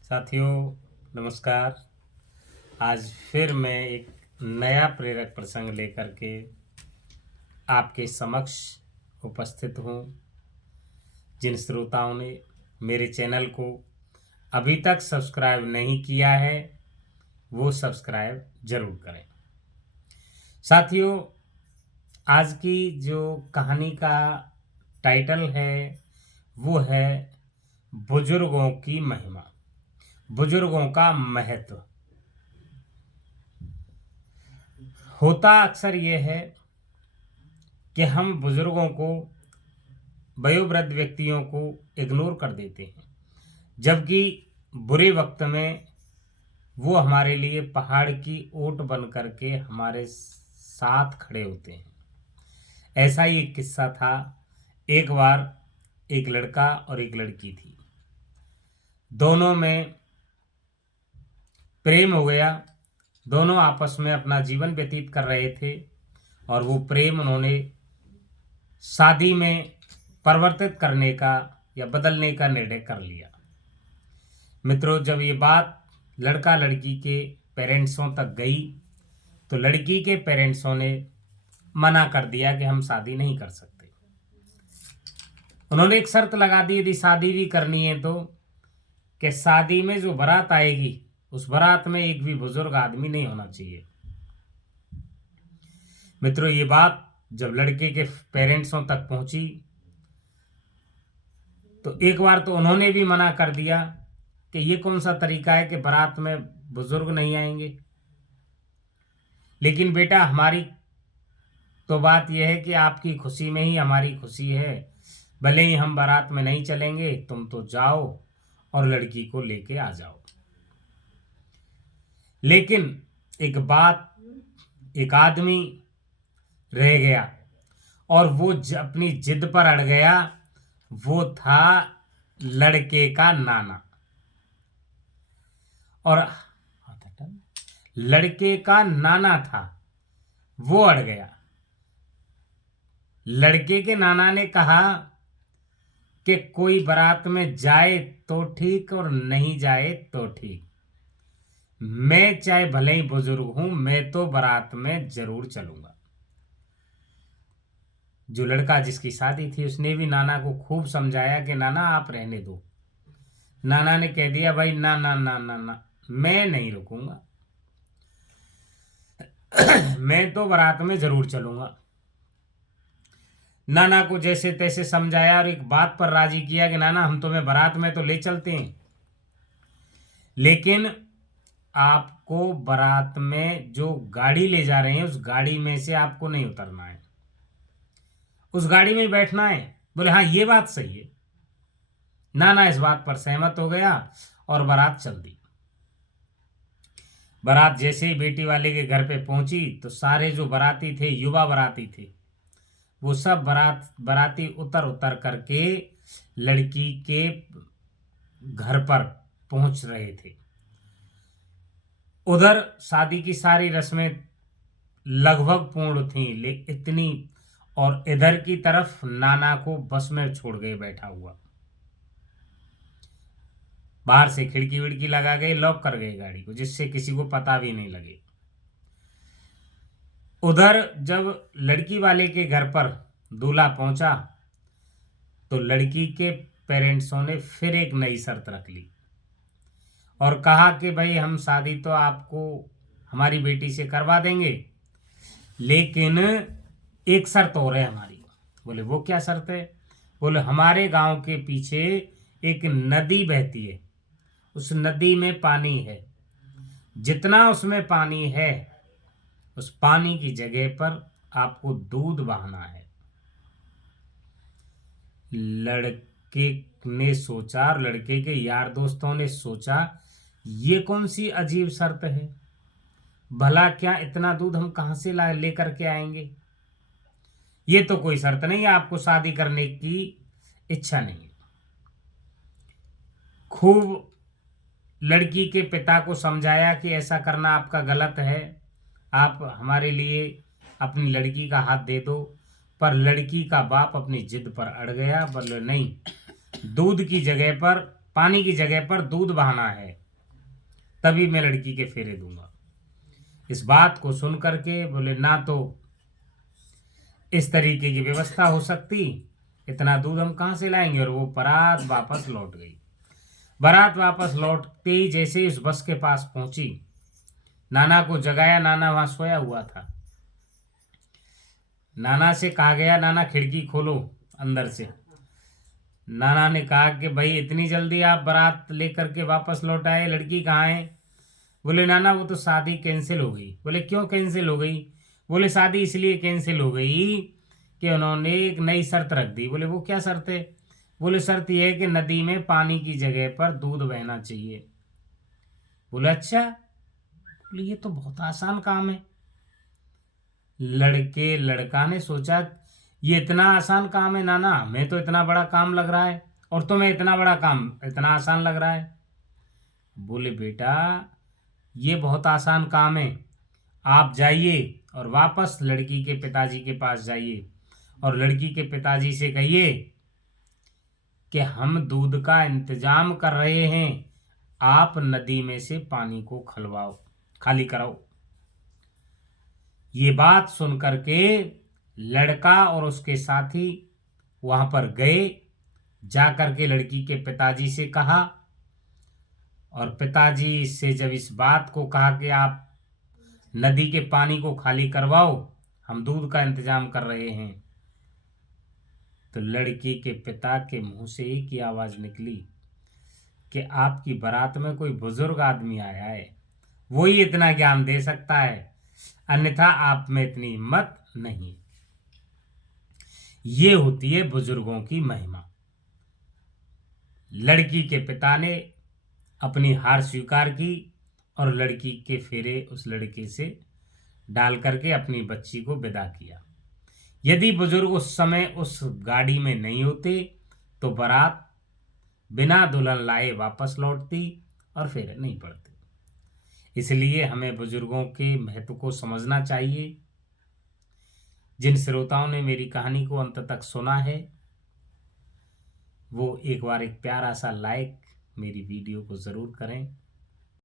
साथियों नमस्कार। आज फिर मैं एक नया प्रेरक प्रसंग लेकर के आपके समक्ष उपस्थित हूँ। जिन श्रोताओं ने मेरे चैनल को अभी तक सब्सक्राइब नहीं किया है वो सब्सक्राइब जरूर करें। साथियों, आज की जो कहानी का टाइटल है वो है बुजुर्गों की महिमा, बुजुर्गों का महत्व। होता अक्सर ये है कि हम बुजुर्गों को, वयोवृद्ध व्यक्तियों को इग्नोर कर देते हैं, जबकि बुरे वक्त में वो हमारे लिए पहाड़ की ओट बन करके हमारे साथ खड़े होते हैं। ऐसा ही एक किस्सा था। एक बार एक लड़का और एक लड़की थी, दोनों में प्रेम हो गया। दोनों आपस में अपना जीवन व्यतीत कर रहे थे और वो प्रेम उन्होंने शादी में परिवर्तित करने का या बदलने का निर्णय कर लिया। मित्रों, जब ये बात लड़का लड़की के पेरेंट्सों तक गई तो लड़की के पेरेंट्सों ने मना कर दिया कि हम शादी नहीं कर सकते। उन्होंने एक शर्त लगा दी, यदि शादी भी करनी है तो कि शादी में जो बारात आएगी उस बारात में एक भी बुजुर्ग आदमी नहीं होना चाहिए। मित्रों, ये बात जब लड़के के पेरेंट्सों तक पहुंची तो एक बार तो उन्होंने भी मना कर दिया कि ये कौन सा तरीका है कि बारात में बुजुर्ग नहीं आएंगे। लेकिन बेटा, हमारी तो बात यह है कि आपकी खुशी में ही हमारी खुशी है। भले ही हम बारात में नहीं चलेंगे, तुम तो जाओ और लड़की को लेके आ जाओ। लेकिन एक बात, एक आदमी रह गया और वो अपनी जिद पर अड़ गया। वो था लड़के का नाना। और लड़के का नाना था, वो अड़ गया। लड़के के नाना ने कहा कि कोई बारात में जाए तो ठीक और नहीं जाए तो ठीक, मैं चाहे भले ही बुजुर्ग हूं, मैं तो बारात में जरूर चलूंगा। जो लड़का जिसकी शादी थी उसने भी नाना को खूब समझाया कि नाना आप रहने दो। नाना ने कह दिया, भाई ना ना ना ना ना, मैं नहीं रुकूंगा, मैं तो बारात में जरूर चलूंगा। नाना को जैसे तैसे समझाया और एक बात पर राजी किया कि नाना हम तुम्हें बारात में तो ले चलते हैं, लेकिन आपको बारात में जो गाड़ी ले जा रहे हैं उस गाड़ी में से आपको नहीं उतरना है, उस गाड़ी में बैठना है। बोले हाँ ये बात सही है। नाना इस बात पर सहमत हो गया और बारात चल दी। बारात जैसे ही बेटी वाले के घर पे पहुंची तो सारे जो बाराती थे, युवा बाराती थे, वो सब बाराती उतर उतर करके लड़की के घर पर पहुंच रहे थे। उधर शादी की सारी रस्में लगभग पूर्ण थी, इतनी, और इधर की तरफ नाना को बस में छोड़ गए बैठा हुआ। बाहर से खिड़की विड़की लगा गए, लॉक कर गए गाड़ी को, जिससे किसी को पता भी नहीं लगे। उधर जब लड़की वाले के घर पर दूल्हा पहुंचा तो लड़की के पेरेंट्सों ने फिर एक नई शर्त रख ली और कहा कि भाई हम शादी तो आपको हमारी बेटी से करवा देंगे, लेकिन एक शर्त और है हमारी। बोले वो क्या शर्त है? बोले हमारे गांव के पीछे एक नदी बहती है, उस नदी में पानी है, जितना उसमें पानी है उस पानी की जगह पर आपको दूध बहाना है। लड़के ने सोचा और लड़के के यार दोस्तों ने सोचा, ये कौन सी अजीब शर्त है, भला क्या इतना दूध हम कहां से ला लेकर के आएंगे? ये तो कोई शर्त नहीं है, आपको शादी करने की इच्छा नहीं है। खूब लड़की के पिता को समझाया कि ऐसा करना आपका गलत है, आप हमारे लिए अपनी लड़की का हाथ दे दो। पर लड़की का बाप अपनी जिद पर अड़ गया। बोले नहीं, दूध की जगह पर, पानी की जगह पर दूध बहाना है, तभी मैं लड़की के फेरे दूंगा। इस बात को सुन करके बोले ना तो इस तरीके की व्यवस्था हो सकती, इतना दूध हम कहाँ से लाएंगे। और वो बारात वापस लौट गई। बारात वापस लौटते ही जैसे ही उस बस के पास पहुंची, नाना को जगाया। नाना वहां सोया हुआ था। नाना से कहा गया, नाना खिड़की खोलो अंदर से। नाना ने कहा कि भाई इतनी जल्दी आप बारात लेकर के वापस लौट आए, लड़की कहाँ है। बोले नाना वो तो शादी कैंसिल हो गई। बोले क्यों कैंसिल हो गई। बोले शादी इसलिए कैंसिल हो गई कि उन्होंने एक नई शर्त रख दी। बोले वो क्या शर्त है। बोले शर्त यह है कि नदी में पानी की जगह पर दूध बहना चाहिए। बोले अच्छा। बोले ये तो बहुत आसान काम है। लड़का ने सोचा ये इतना आसान काम है नाना, हमें तो इतना बड़ा काम लग रहा है और तुम्हें इतना बड़ा काम इतना आसान लग रहा है। बोले बेटा ये बहुत आसान काम है, आप जाइए और वापस लड़की के पिताजी के पास जाइए और लड़की के पिताजी से कहिए कि हम दूध का इंतजाम कर रहे हैं, आप नदी में से पानी को खाली कराओ। ये बात सुन करके लड़का और उसके साथी वहां पर गए। जा करके लड़की के पिताजी से कहा और पिताजी से जब इस बात को कहा कि आप नदी के पानी को खाली करवाओ, हम दूध का इंतजाम कर रहे हैं, तो लड़की के पिता के मुंह से एक ही आवाज निकली कि आपकी बारात में कोई बुजुर्ग आदमी आया है, वो ही इतना ज्ञान दे सकता है, अन्यथा आप में इतनी हिम्मत नहीं। ये होती है बुजुर्गों की महिमा। लड़की के पिता ने अपनी हार स्वीकार की और लड़की के फेरे उस लड़के से डाल करके अपनी बच्ची को विदा किया। यदि बुजुर्ग उस समय उस गाड़ी में नहीं होते तो बारात बिना दुल्हन लाए वापस लौटती और फेरे नहीं पड़ते। इसलिए हमें बुजुर्गों के महत्व को समझना चाहिए। जिन श्रोताओं ने मेरी कहानी को अंत तक सुना है वो एक बार एक प्यारा सा लाइक मेरी वीडियो को ज़रूर करें।